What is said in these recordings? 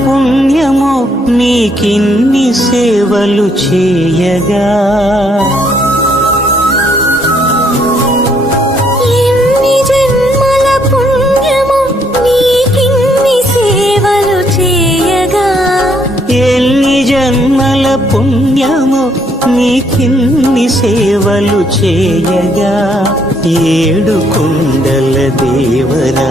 పుణ్యము నీకిన్ని సేవలు చేయగా. ఎన్ని జన్మల పుణ్యము నీకిన్ని సేవలు చేయగా. ఎన్ని జన్మల పుణ్యము నీకిన్ని సేవలు చేయగా. ఏడు కుండల దేవరా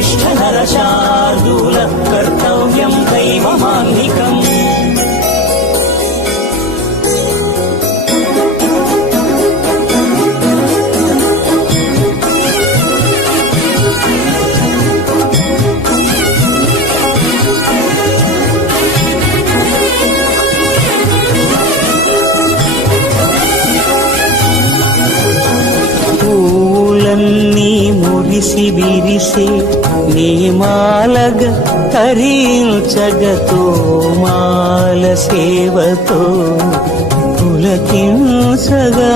ఉత్తిష్ట నరశార్దూల కర్తవ్యం దైవమాన్నికం పూలన్నీ మురిసి విరిసే నీమాలగ తరించగతో మాల సేవతో పులకింసగా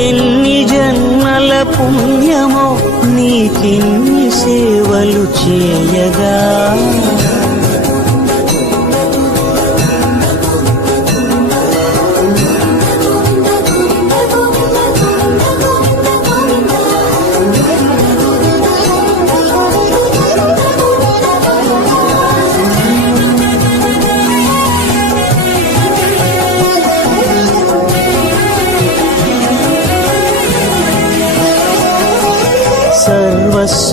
ఎన్ని జన్మల పుణ్యమో నీకిన్ని సేవలు చేయగా.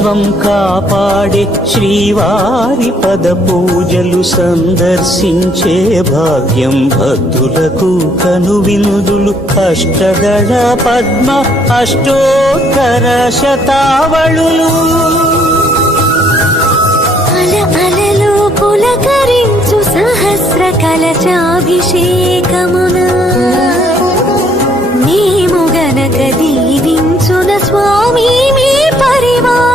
సర్వస్వం కాపాడే శ్రీవారి పద పూజలు సందర్శించే భాగ్యం భక్తులకు కనువినుదులు. కష్టగడ పద్మ అష్టోత్తర శతావళులు. అల అలలు పులకరించు సహస్ర కలచాభిషేకమున. మేము గనక దీవించున స్వామి మీ పరివారము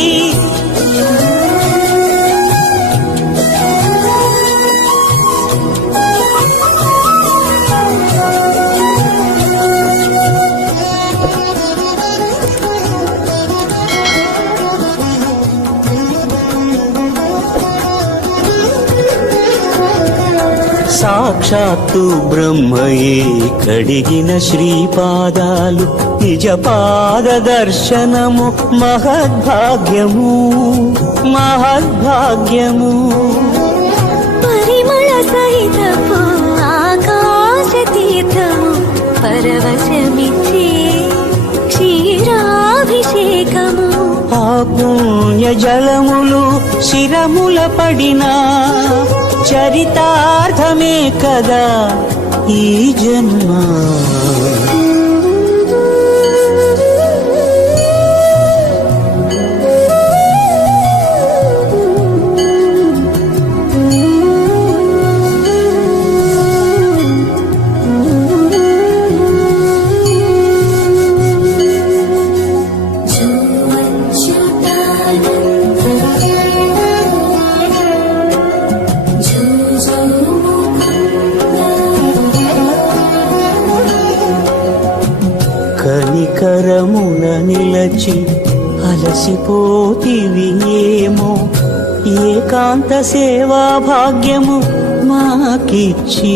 సాక్షాత్తు బ్రహ్మయే కడిగిన శ్రీపాదాలు నిజ పాద దర్శనము మహద్భాగ్యము మహద్భాగ్యము. పరిమళ సహితపు ఆకాశ తీర్థము పరవశమిచ్చే పాపుణ్య జలములు శిరముల పడినా చరితార్థమే కదా ఈ జన్మ. కనికరమున నిలచి అలసిపోతివి ఏమో. ఏకాంత సేవా భాగ్యము మాకిచ్చి